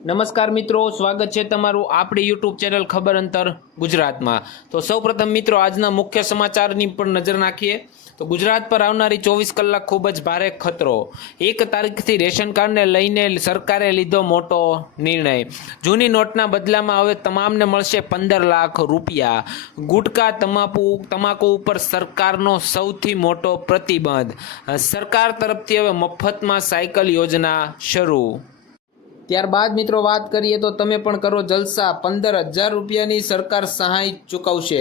નમસ્કાર મિત્રો, સ્વાગત છે તમારું આપણી યુટ્યુબ ચેનલ ખબર અંતર ગુજરાતમાં। તો સૌપ્રથમ મિત્રો આજના મુખ્ય સમાચારની પર નજર નાખીએ તો ગુજરાત પર આવનારી 24 કલાક ખૂબ જ ભારે ખતરો। 1 તારીખથી રેશન કાર્ડને લઈને સરકારે લીધો મોટો નિર્ણય। જૂની નોટના બદલામાં હવે તમામને મળશે 15 લાખ રૂપિયા। ગુટકા તમાકુ ઉપર સરકારનો સૌથી મોટો પ્રતિબંધ। સરકાર તરફથી હવે મફતમાં સાયકલ યોજના શરૂ। ત્યારબાદ મિત્રો વાત કરીએ તો તમે પણ કરો જલસા, 15,000 રૂપિયાની સરકાર સહાય ચૂકવશે।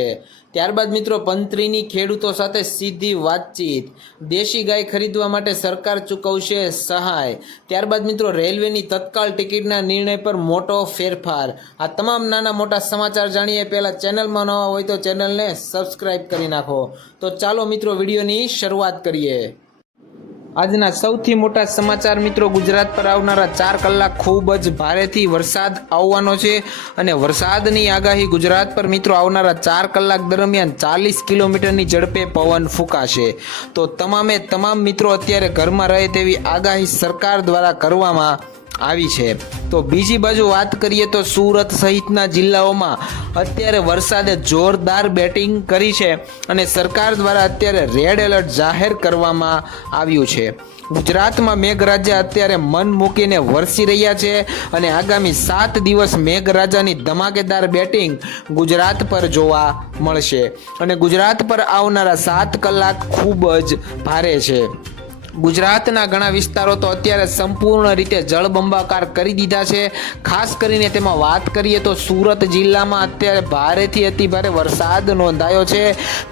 ત્યારબાદ મિત્રો મંત્રીની ખેડૂતો સાથે સીધી વાતચીત। દેશી ગાય ખરીદવા માટે સરકાર ચૂકવશે સહાય। ત્યારબાદ મિત્રો રેલવેની તત્કાળ ટિકિટના નિર્ણય પર મોટો ફેરફાર। આ તમામ નાના મોટા સમાચાર જાણીએ પહેલાં ચેનલમાં નવા હોય તો ચેનલને સબસ્ક્રાઈબ કરી નાખો। તો ચાલો મિત્રો વિડીયોની શરૂઆત કરીએ। આજના સૌથી મોટા સમાચાર મિત્રો, ગુજરાત પર આવનારા 4 કલાક ખૂબ જ ભારેથી વરસાદ આવવાનો છે અને વરસાદની આગાહી ગુજરાત પર મિત્રો આવનારા 4 કલાક દરમિયાન 40 કિલોમીટરની ઝડપે પવન ફૂંકાશે। તો તમામ મિત્રો અત્યારે ઘરમાં રહે તેવી આગાહી સરકાર દ્વારા કરવામાં આવી છે। તો બીજી બાજુ વાત કરીએ તો સુરત સહિતના જિલ્લાઓમાં અત્યારે વરસાદે જોરદાર બેટિંગ કરી છે અને સરકાર દ્વારા અત્યારે રેડ એલર્ટ જાહેર કરવામાં આવ્યું છે। ગુજરાતમાં મેઘરાજા અત્યારે મન મૂકીને વરસી રહ્યા છે અને આગામી 7 દિવસ મેઘરાજાની ધમાકેદાર બેટિંગ ગુજરાત પર જોવા મળશે અને ગુજરાત પર આવનારા 7 કલાક ખૂબ જ ભારે છે। ગુજરાતના ઘણા વિસ્તારો તો અત્યારે સંપૂર્ણ રીતે જળબંબાકાર કરી દીધા છે। ખાસ કરીને તેમાં વાત કરીએ તો સુરત જિલ્લામાં અત્યારે ભારેથી અતિભારે વરસાદ નોંધાયો છે।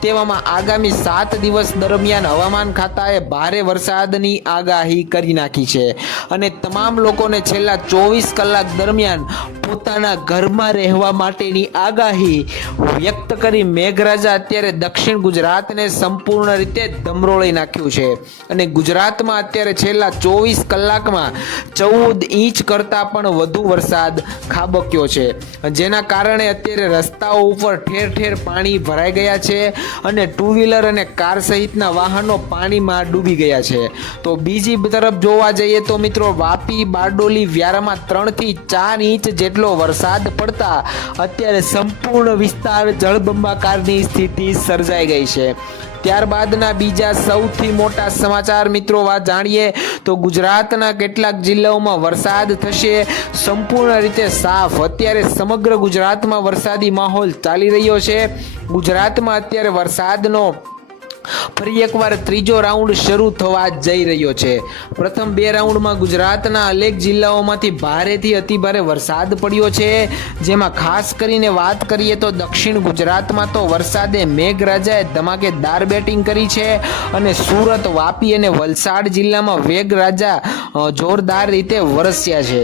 તેવામાં આગામી 7 દિવસ દરમિયાન હવામાન ખાતાએ ભારે વરસાદની આગાહી કરી નાખી છે અને તમામ લોકોને છેલ્લા 24 કલાક દરમિયાન પોતાના ઘરમાં રહેવા માટેની આગાહી વ્યક્ત કરી મેઘરાજા અત્યારે દક્ષિણ ગુજરાતને સંપૂર્ણ રીતે ધમરોળી નાખ્યું છે અને ગુજરાતમાં અત્યારે છેલ્લા 24 કલાકમાં 14 ઇંચ કરતાં પણ વધુ વરસાદ ખાબક્યો છે, જેના કારણે અત્યારે રસ્તાઓ ઉપર ઠેર ઠેર પાણી ભરાઈ ગયા છે અને 2 વ્હીલર અને કાર સહિતના વાહનો પાણીમાં ડૂબી ગયા છે। તો બીજી તરફ જોવા જઈએ તો મિત્રો વાપી, બારડોલી, વ્યારામાં 3 થી 4 ઇંચ જેટલો વરસાદ પડતા અત્યારે સંપૂર્ણ વિસ્તાર જળબંબાકારની સ્થિતિ સર્જાઈ ગઈ છે। ત્યારબાદના બીજા સૌથી મોટા સમાચાર મિત્રો જાણીએ તો ગુજરાતના કેટલાક જિલ્લાઓમાં વરસાદ થશે સંપૂર્ણ રીતે સાફ। અત્યારે સમગ્ર ગુજરાતમાં વરસાદી માહોલ ચાલી રહ્યો છે। ગુજરાતમાં અત્યારે વરસાદનો ફરી એકવાર ત્રીજો રાઉન્ડ શરૂ થવા જઈ રહ્યો છે। પ્રથમ 2 રાઉન્ડમાં ગુજરાતના અનેક જિલ્લાઓમાંથી ભારેથી અતિભારે વરસાદ પડ્યો છે, જેમાં ખાસ કરીને વાત કરીએ તો દક્ષિણ ગુજરાતમાં તો વરસાદે મેઘરાજાએ ધમાકેદાર બેટિંગ કરી છે અને સુરત, વાપી અને વલસાડ જિલ્લામાં મેઘરાજા જોરદાર રીતે વરસ્યા છે।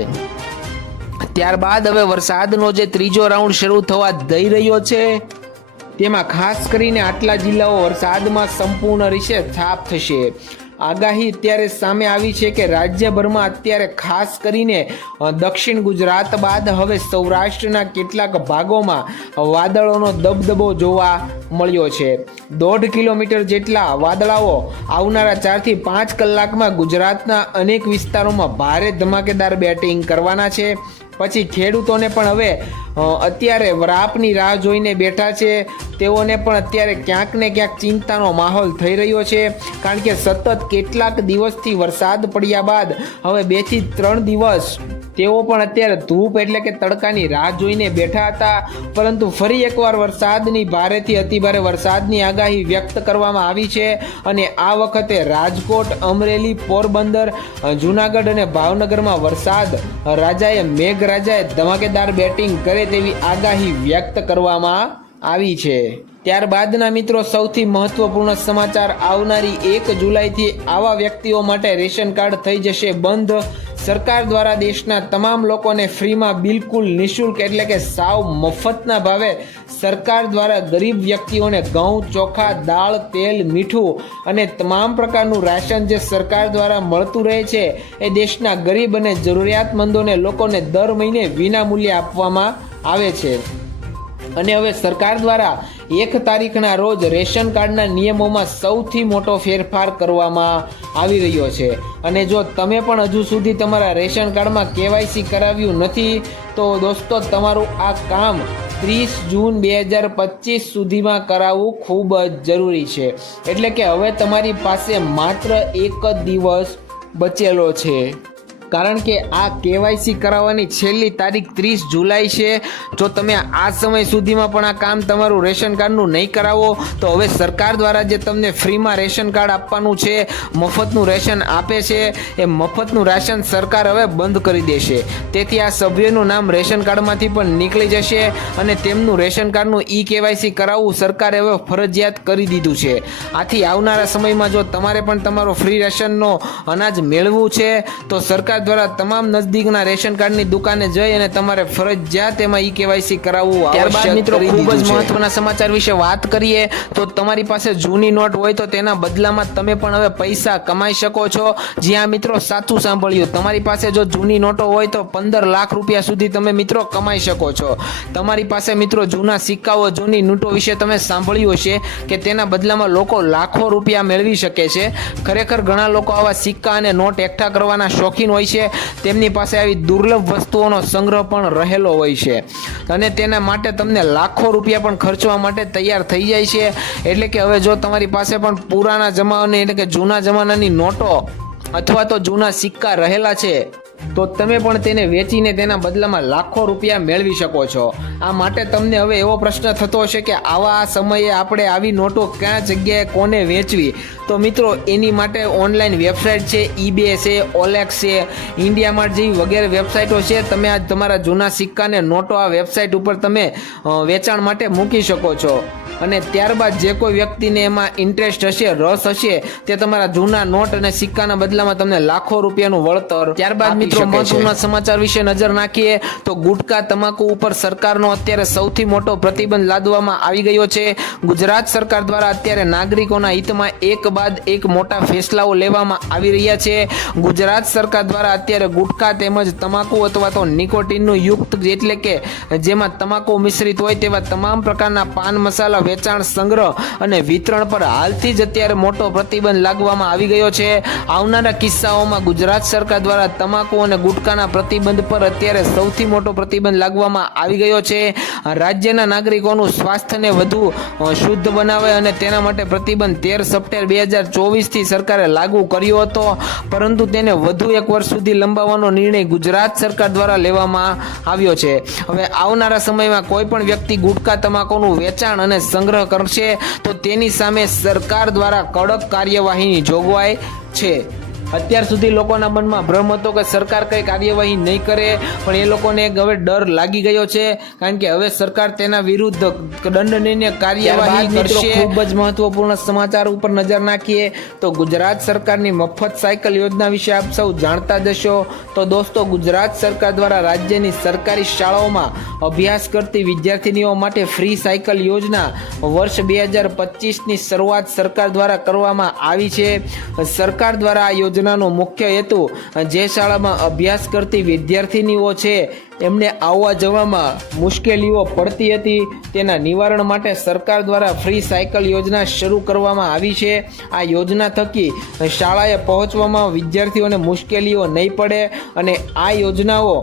ત્યારબાદ હવે વરસાદનો જે ત્રીજો રાઉન્ડ શરૂ થવા જઈ રહ્યો છે તેમાં ખાસ કરીને આટલા જિલ્લાઓ વરસાદમાં સંપૂર્ણ રીતે છાપ થશે। આગાહી અત્યારે સામે આવી છે કે રાજ્યભરમાં અત્યારે ખાસ કરીને દક્ષિણ ગુજરાત બાદ હવે સૌરાષ્ટ્રના કેટલાક ભાગોમાં વાદળોનો દબદબો જોવા મળ્યો છે। 1.5 કિલોમીટર જેટલા વાદળાઓ આવનારા 4 થી 5 કલાકમાં ગુજરાતના અનેક વિસ્તારોમાં ભારે ધમાકેદાર બેટિંગ કરવાના છે। પછી ખેડૂતોને પણ હવે અત્યારે વરાપની રાહ જોઈને બેઠા છે। તેઓને પણ અત્યારે ક્યાંક ને ક્યાંક ચિંતાનો માહોલ થઈ રહ્યો છે, કારણ કે સતત કેટલાક દિવસથી વરસાદ પડ્યા બાદ હવે 2 થી 3 દિવસ તેઓ પણ અત્યારે ધૂપ એટલે કે તડકાની રાહ જોઈને બેઠા હતા, પરંતુ ફરી એકવાર વરસાદની ભારેથી અતિભારે વરસાદની આગાહી વ્યક્ત કરવામાં આવી છે અને આ વખતે રાજકોટ, અમરેલી, પોરબંદર, જૂનાગઢ અને ભાવનગરમાં વરસાદ મેઘરાજાએ ધમાકેદાર બેટિંગ કરે તેવી આગાહી વ્યક્ત કરવામાં આવી છે। ત્યારબાદના મિત્રો સૌથી મહત્વપૂર્ણ સમાચાર, આવનારી 1 જુલાઈથી આવા વ્યક્તિઓ માટે રેશન કાર્ડ થઈ જશે બંધ। સરકાર દ્વારા દેશના તમામ લોકોને ફ્રીમાં બિલકુલ નિઃશુલ્ક એટલે કે સાવ મફતના ભાવે સરકાર દ્વારા ગરીબ વ્યક્તિઓને ઘઉં, ચોખા, દાળ, તેલ, મીઠું અને તમામ પ્રકારનું રાશન જે સરકાર દ્વારા મળતું રહે છે એ દેશના ગરીબ અને જરૂરિયાતમંદોને લોકોને દર મહિને વિના મૂલ્યે આપવામાં આવે છે। અને હવે સરકાર દ્વારા 1 તારીખના રોજ રેશન કાર્ડના નિયમોમાં સૌથી મોટો ફેરફાર કરવામાં આવી રહ્યો છે. અને જો તમે પણ હજુ સુધી તમારા રેશન કાર્ડમાં KYC કરાવ્યું નથી તો દોસ્તો તમારું આ કામ 30 જૂન 2025 સુધીમાં કરાવવું ખૂબ જ જરૂરી છે. એટલે કે હવે તમારી પાસે માત્ર 1 જ દિવસ બચેલો છે, કારણ કે આ KYC કરાવવાની છેલ્લી તારીખ 30 જુલાઈ છે. જો તમે આ સમય સુધીમાં પણ આ કામ તમારું રેશન કાર્ડનું નહીં કરાવો તો હવે સરકાર દ્વારા જે તમને ફ્રીમાં રેશન કાર્ડ આપવાનું છે, મફતનું રેશન આપે છે, એ મફતનું રાશન સરકાર હવે બંધ કરી દેશે. તેથી આ સભ્યોનું નામ રેશન કાર્ડમાંથી પણ નીકળી જશે અને તેમનું રેશન કાર્ડનું KYC કરાવવું સરકારે હવે ફરજિયાત કરી દીધું છે. આથી આવનારા સમયમાં જો તમારે પણ તમારો ફ્રી રેશનનો અનાજ મેળવવું છે તો સરકાર દ્વારા તમામ નજદીકના રેશન કાર્ડની દુકાને જઈ અને તમારે ફરજિયાત એમાં KYC કરાવવું આવશ્યક. મિત્રો ખૂબ જ મહત્વના સમાચાર વિશે વાત કરીએ તો તમારી પાસે જૂની નોટ હોય તો તેના બદલામાં તમે પણ હવે પૈસા કમાઈ શકો છો. જ્યાં મિત્રો સાચું સાંભળ્યું, તમારી પાસે જો જૂની નોટો હોય તો 15 લાખ રૂપિયા સુધી તમે મિત્રો કમાઈ શકો છો. તમારી પાસે મિત્રો જૂના સિક્કાઓ, જૂની નોટો વિશે તમે સાંભળ્યું હશે કે તેના બદલામાં લોકો લાખો રૂપિયા મેળવી શકે છે. ખરેખર ઘણા લોકો આવા સિક્કા અને નોટ એકઠા કરવાના શોખીન હોય છે. તેમની પાસે આવી દુર્લભ વસ્તુઓનો સંગ્રહ પણ રહેલો હોય છે અને તેના માટે તમને લાખો રૂપિયા પણ ખર્ચવા માટે તૈયાર થઈ જાય છે. એટલે કે હવે જો તમારી પાસે પણ પુરાના જમાનાની એટલે કે જૂના જમાનાની નોટો અથવા તો જૂના સિક્કા રહેલા છે તો તમે પણ તેને વેચીને તેના બદલામાં લાખો રૂપિયા મેળવી શકો છો. આ માટે તમને હવે એવો પ્રશ્ન થતો હશે કે આવા સમયે આપણે આવી નોટો ક્યાં જગ્યાએ કોને વેચવી? તો મિત્રો એની માટે ઓનલાઈન વેબસાઇટ છે, eBay છે, OLX છે, ઇન્ડિયામાર્ટ જેવી વગેરે વેબસાઇટો છે. તમે આ તમારા જૂના સિક્કાને નોટો આ વેબસાઇટ ઉપર તમે વેચાણ માટે મૂકી શકો છો અને ત્યારબાદ જે કોઈ વ્યક્તિને એમાં ઇન્ટરેસ્ટ હશે, રસ હશે, તે તમારા જૂના નોટ અને સિક્કાના બદલામાં તમને લાખો રૂપિયાનું વળતર. ત્યારબાદ મિત્રો મહત્વના સમાચાર વિશે નજર નાખીએ તો ગુટકા તમાકુ ઉપર સરકારનો અત્યારે સૌથી મોટો પ્રતિબંધ લાદવામાં આવી ગયો છે. ગુજરાત સરકાર દ્વારા અત્યારે નાગરિકોના હિતમાં એક બાદ એક મોટા ફેસલાઓ લેવામાં આવી રહ્યા છે. ગુજરાત સરકાર દ્વારા અત્યારે ગુટકા તેમજ તમાકુ અથવા તો નિકોટીનનું યુક્ત એટલે કે જેમાં તમાકુ મિશ્રિત હોય તેવા તમામ પ્રકારના પાન મસાલા વેચાણ, સંગ્રહ અને વિતરણ પર હાલથી જ અત્યારે મોટો પ્રતિબંધ લાગવામાં આવી ગયો છે. આવનારા કિસ્સાઓમાં ગુજરાત સરકાર દ્વારા તમાકુ અને ગુટકાના પ્રતિબંધ પર અત્યારે સૌથી મોટો પ્રતિબંધ લાગવામાં આવી ગયો છે. રાજ્યના નાગરિકોનું સ્વાસ્થ્યને વધુ શુદ્ધ બનાવે અને તેના માટે પ્રતિબંધ 13 સપ્ટેમ્બર 2024 થી સરકારે લાગુ કર્યો હતો, પરંતુ તેને વધુ 1 વર્ષ સુધી લંબાવવાનો નિર્ણય ગુજરાત સરકાર દ્વારા લેવામાં આવ્યો છે. હવે આવનારા સમયમાં કોઈ પણ વ્યક્તિ ગુટકા તમાકુનું વેચાણ અને સંગ્રહ કરશે તો તેની સામે સરકાર દ્વારા કડક કાર્યવાહીની જોગવાઈ છે. અત્યાર સુધી લોકોના મનમાં ભ્રમ હતો કે સરકાર કઈ કાર્યવાહી નહીં કરે, પણ એ લોકોને હવે ડર લાગી ગયો છે, કારણ કે હવે સરકાર તેના વિરુદ્ધ દંડનીય કાર્યવાહી કરશે. ખૂબ જ મહત્વપૂર્ણ સમાચાર ઉપર નજર નાખીએ તો ગુજરાત સરકારની મફત સાયકલ યોજના વિશે આપ સૌ જાણતા જ હશો. તો દોસ્તો, ગુજરાત સરકાર દ્વારા રાજ્યની સરકારી શાળાઓમાં અભ્યાસ કરતી વિદ્યાર્થીનીઓ માટે ફ્રી સાયકલ યોજના વર્ષ 2025ની શરૂઆત સરકાર દ્વારા કરવામાં આવી છે. સરકાર દ્વારા આ યોજના નો મુખ્ય હેતુ જે શાળામાં અભ્યાસ કરતી વિદ્યાર્થીનીઓ છે એમને આવવા જવામાં મુશ્કેલીઓ પડતી હતી તેના નિવારણ માટે સરકાર દ્વારા ફ્રી સાયકલ યોજના શરૂ કરવામાં આવી છે. આ યોજના થકી શાળાએ પહોંચવામાં વિદ્યાર્થીઓને મુશ્કેલીઓ નહીં પડે અને આ યોજનાઓ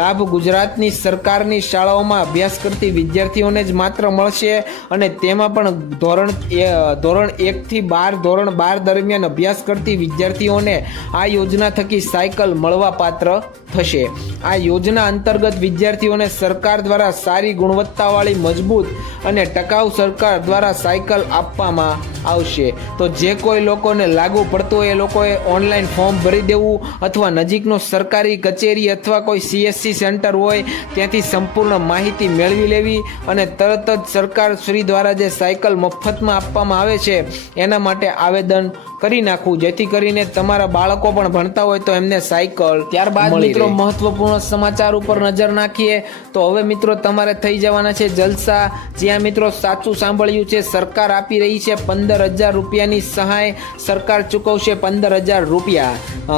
લાભ ગુજરાતની સરકારની શાળાઓમાં અભ્યાસ કરતી વિદ્યાર્થીઓને જ માત્ર મળશે અને તેમાં પણ ધોરણ 1 થી 12 ધોરણ 12 દરમિયાન અભ્યાસ કરતી વિદ્યાર્થીઓને આ યોજના થકી સાયકલ મળવા પાત્ર થશે. આ યોજના અંતર્ગત વિદ્યાર્થીઓને સરકાર દ્વારા સારી ગુણવત્તાવાળી, મજબૂત અને ટકાઉ સરકાર દ્વારા સાયકલ આપવામાં આવશે. તો જે કોઈ લોકોને લાગુ પડતું હોય એ લોકોએ ઓનલાઈન ફોર્મ ભરી દેવું અથવા નજીકનો સરકારી કચેરી અથવા કોઈ CSC સેન્ટર હોય ત્યાંથી સંપૂર્ણ માહિતી મેળવી લેવી અને તરત જ સરકાર શ્રી દ્વારા જે સાયકલ મફતમાં આપવામાં આવે છે એના માટે આવેદન કરી નાખવું, જેથી કરીને તમારા બાળકો પણ ભણતા હોય તો એમને સાયકલ. ત્યારબાદ મિત્રો મહત્વપૂર્ણ સમાચાર ઉપર નજર નાખીએ તો હવે મિત્રો તમારે થઈ જવાના છે જલસા. જ્યાં મિત્રો સાચું સાંભળ્યું છે, સરકાર આપી રહી છે 15,000 રૂપિયાની સહાય. સરકાર ચૂકવશે 15,000 રૂપિયા.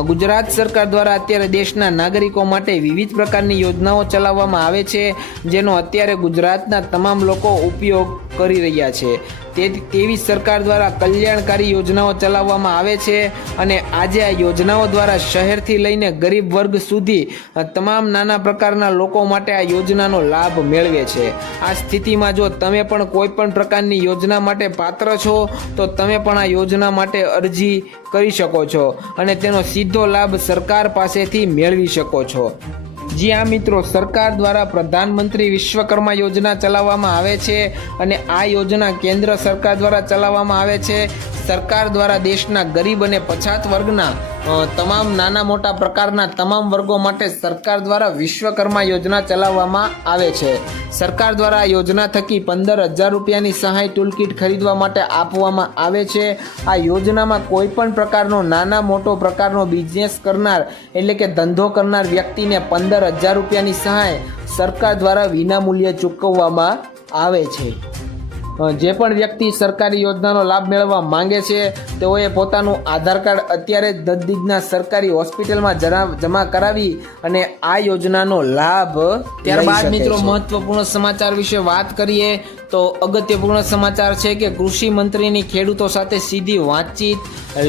ગુજરાત સરકાર દ્વારા અત્યારે દેશના નાગરિકો માટે વિવિધ પ્રકારની યોજનાઓ ચલાવવામાં આવે છે, જેનો અત્યારે ગુજરાતના તમામ લોકો ઉપયોગ કરી રહ્યા છે. તેવી સરકાર દ્વારા કલ્યાણકારી યોજનાઓ ચલાવવામાં આવે છે અને આજે આ યોજનાઓ દ્વારા શહેરથી લઈને ગરીબ વર્ગ સુધી તમામ નાના પ્રકારના લોકો માટે આ યોજનાનો લાભ મેળવે છે. આ સ્થિતિમાં જો તમે પણ કોઈ પણ પ્રકારની યોજના માટે પાત્ર છો તો તમે પણ આ યોજના માટે અરજી કરી શકો છો અને તેનો સીધો લાભ સરકાર પાસેથી મેળવી શકો છો. જી હા મિત્રો, સરકાર દ્વારા પ્રધાનમંત્રી વિશ્વકર્મા યોજના ચલાવવામાં આવે છે અને આ યોજના કેન્દ્ર સરકાર દ્વારા ચલાવવામાં આવે છે. સરકાર દ્વારા દેશના ગરીબ અને પછાત વર્ગના તમામ નાના મોટા પ્રકારના તમામ વર્ગો માટે સરકાર દ્વારા વિશ્વકર્મા યોજના ચલાવવામાં આવે છે. સરકાર દ્વારા આ યોજના થકી 15,000 રૂપિયાની સહાય ટૂલકીટ ખરીદવા માટે આપવામાં આવે છે. આ યોજનામાં કોઈ પણ પ્રકારનો નાના મોટો પ્રકારનો બિઝનેસ કરનાર એટલે કે ધંધો કરનાર વ્યક્તિને 15,000 રૂપિયાની સહાય સરકાર દ્વારા વિનામૂલ્યે ચૂકવવામાં આવે છે. જે પણ વ્યક્તિ સરકારી યોજનાનો લાભ મેળવવા માંગે છે તેઓએ પોતાનું આધાર કાર્ડ અત્યારે જ નજીકના સરકારી હોસ્પિટલમાં જમા કરાવી અને આ યોજનાનો લાભ. ત્યારબાદ મિત્રો મહત્વપૂર્ણ સમાચાર વિશે વાત કરીએ તો અગત્યપૂર્ણ સમાચાર છે કે કૃષિ મંત્રીની ખેડૂતો સાથે સીધી વાતચીત.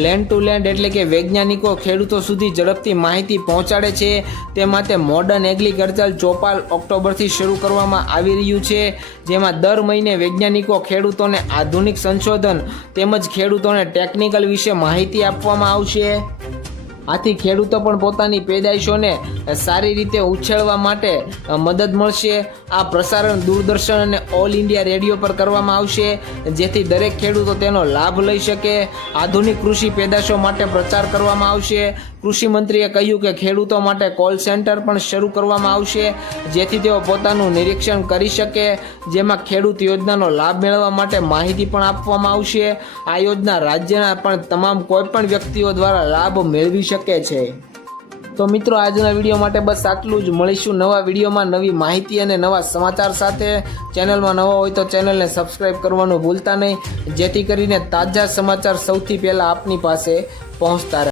લેન્ડ ટુ લેન્ડ એટલે કે વૈજ્ઞાનિકો ખેડૂતો સુધી ઝડપથી માહિતી પહોંચાડે છે. તે માટે મોડર્ન એગ્રીકલ્ચર ચોપાલ ઓક્ટોબરથી શરૂ કરવામાં આવી રહ્યું છે, જેમાં દર મહિને વૈજ્ઞાનિકો ખેડૂતોને આધુનિક સંશોધન તેમજ ખેડૂતોને ટેકનિકલ વિશે માહિતી આપવામાં આવશે. આથી ખેડૂતો પણ પોતાની પેદાશોને સારી રીતે ઉછેરવા માટે મદદ મળશે. આ પ્રસારણ દૂરદર્શન અને ઓલ ઇન્ડિયા રેડિયો પર કરવામાં આવશે, જેથી દરેક ખેડૂતો તેનો લાભ લઈ શકે. આધુનિક કૃષિ પેદાશો માટે પ્રચાર કરવામાં આવશે. કૃષિ મંત્રીએ કહ્યું કે ખેડૂતો માટે કોલ સેન્ટર પણ શરૂ કરવામાં આવશે, જેથી તેઓ પોતાનું નિરીક્ષણ કરી શકે, જેમાં ખેડૂત યોજનાનો લાભ મેળવવા માટે માહિતી પણ આપવામાં આવશે. આ યોજના રાજ્યના પણ તમામ કોઈ પણ વ્યક્તિઓ દ્વારા લાભ મેળવી શકે છે. તો મિત્રો આજના વિડીયો માટે બસ આટલું જ. મળીશું નવા વિડીયોમાં નવી માહિતી અને નવા સમાચાર સાથે. ચેનલમાં નવા હોય તો ચેનલને સબસ્ક્રાઈબ કરવાનું ભૂલતા નહીં, જેથી કરીને તાજા સમાચાર સૌથી પહેલાં આપની પાસે પહોંચતા રહે.